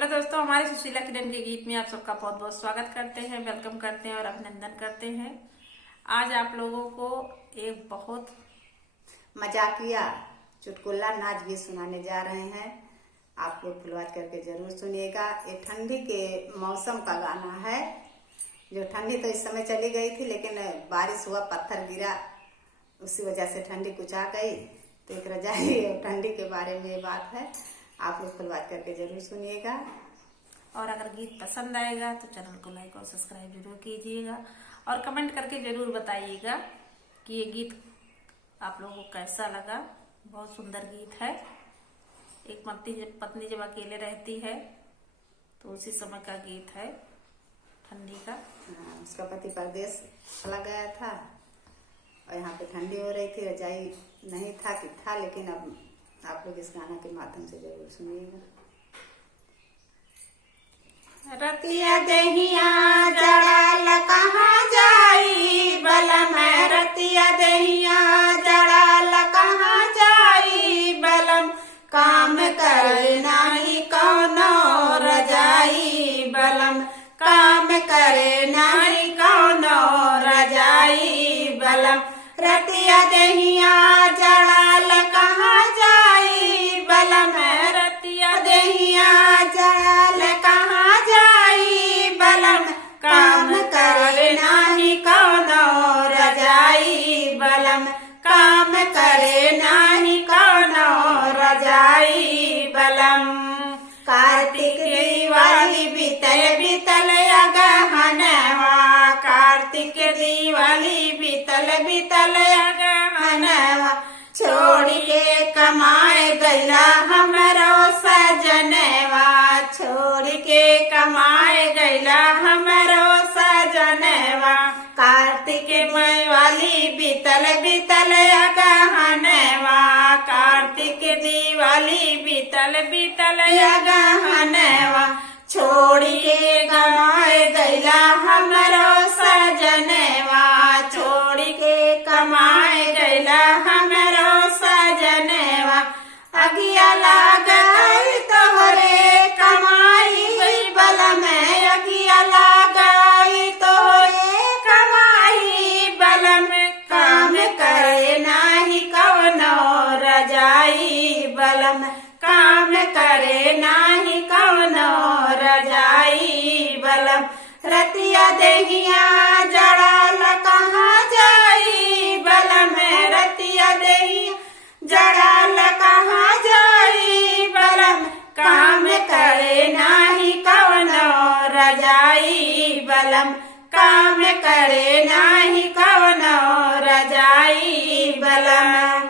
Hello दोस्तों, हमारे सुशीला किरण के गीत में आप सबका बहुत बहुत स्वागत करते हैं, वेलकम करते हैं और अभिनंदन करते हैं। आज आप लोगों को एक बहुत मजाकिया चुटकुला नाच गीत सुनाने जा रहे हैं। आप लोग फुलवाज करके जरूर सुनिएगा। ये ठंडी के मौसम का गाना है। जो ठंडी तो इस समय चली गई थी, लेकिन बारिश हुआ, पत्थर गिरा, उसी वजह से ठंडी कुछ आ गई। तो एक रजाई और ठंडी के बारे में ये बात है। आप लोग फुलवाज करके जरूर सुनिएगा। और अगर गीत पसंद आएगा तो चैनल को लाइक और सब्सक्राइब जरूर कीजिएगा और कमेंट करके जरूर बताइएगा कि ये गीत आप लोगों को कैसा लगा। बहुत सुंदर गीत है। एक पत्नी जब अकेले रहती है तो उसी समय का गीत है, ठंडी का। उसका पति परदेश चला गया था और यहाँ पे ठंडी हो रही थी, रजाई नहीं था कि था, लेकिन अब आप लोग इस गाना के माध्यम से जरूर सुनिएगा। रतिया दहिया जड़ाल कहाँ जाई बलम, रतिया दहिया जड़ाल कहाँ जाई बलम, काम करे नाही कौनो रजाई बलम, काम करे नाही कौनो रजाई बलम, रतिया दहिया जड़ाल कहाँ जाई बलम, रतिया दहिया जड़ाल कहाँ जाई बलम, काम करे नाही कौनो रजाई बलम, काम करे नाही कौनो रजाई बलम। कार्तिक दिवाली बीतल बीतल अगहनवा, कार्तिक दिवाली बीतल बीतल अगहनवा, छोड़ के कमाए गैला हमरो सजनवा, छोड़ के कमाए गैला हमरो सजनवा, कार्तिक दिवाली बीतल बीतल अगहनवा, कार्तिक दिवाली बीतल बीतल अगहनवा, छोड़ के कमाए गैला हमरो सजनवा, छोड़ के कमाए गैला हमरो सजनवा, अगिया लाग गई तोहरे कमाई बलम, अगिया लाग गई तोहरे कमाई बलम, काम करे नाही कौनो रजाई बलम, काम करे नाही कौनो रजाई बलम, रतिया दहिया जड़ाल कहाँ जाई बलम, रतिया दहिया जड़ाल कहाँ जाई बलम, काम करे नाही कौनो रजाई बलम, काम करे नाही कौनो रजाई बलम।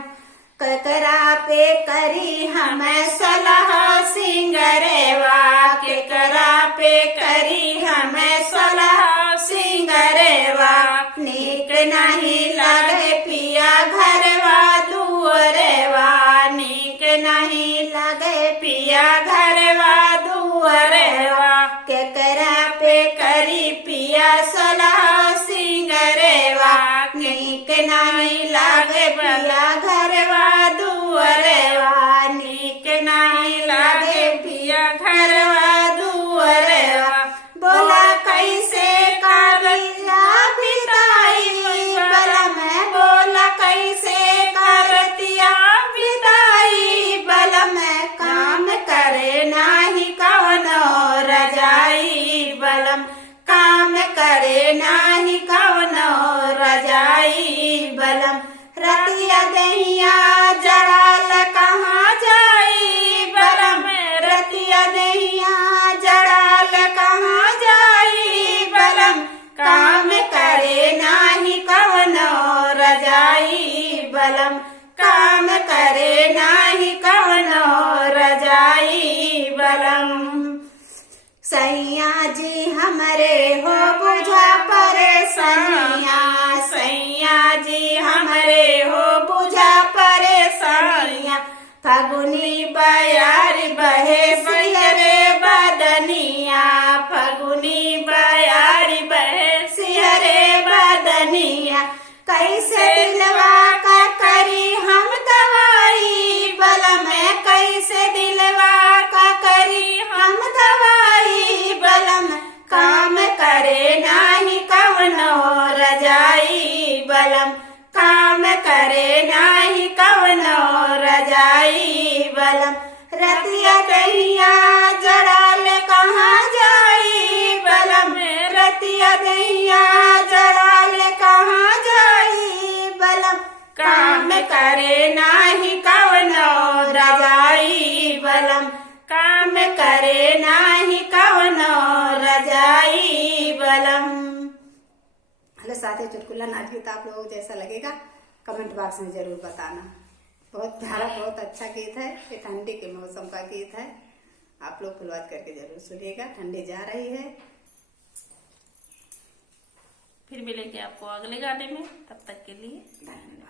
ककरा पे करी हमें सलाह सिंगरेवा, केकरा पे करी हमें सलाह सिंगरेवा, नीक नहीं लगे पिया घरवा दुअरेवा, नीक नहीं लगे पिया घरवा दुअरेवा, केकरा पे करी पिया सलाह सिंगरेवा, नीक नहीं लगे पिया घरवा दुअरेवा, नीक नहीं लगे पिया घरवा दुअरेवा, बोला कैसे करिया बिताई बलम, बोला कैसे करतिया बिताई बलम, काम करे नाही कौनो रजाई बलम, काम करे नाही कौनो रजाई बलम, रतिया दहिया जड़ाल कहाँ जाई बलम, रतिया दहिया जड़ाल कहाँ जाई बलम, काम करे नाही कौनो रजाई बलम, काम करे नाही कौनो रजाई बलम। सैया जी हमरे हो बुझा परेशानिया, सैया जी हमरे हो बुझा परेशानिया, फगुनी बयार बहे सिहरे बदनिया, फगुनी बयार बहे सिहरे बदनिया, कैसे दिलवा का करी हम दवाई बलम, कैसे दिलवा का करी हम दवाई रतिया दहिया जड़ाल कहाँ जाई बलम, रतिया दहिया जड़ाल कहाँ जाई बलम, काम करे नाही कवनो रजाई बलम, काम करे नाही कवनो रजाई बलम। हेलो साथियों, चुटकुला नाच गीत आप लोगों को जैसा लगेगा कमेंट बॉक्स में जरूर बताना। बहुत प्यारा, बहुत अच्छा गीत है। ये ठंडी के मौसम का गीत है। आप लोग फुलवात करके जरूर सुनिएगा। ठंडी जा रही है। फिर मिलेंगे आपको अगले गाने में, तब तक के लिए धन्यवाद।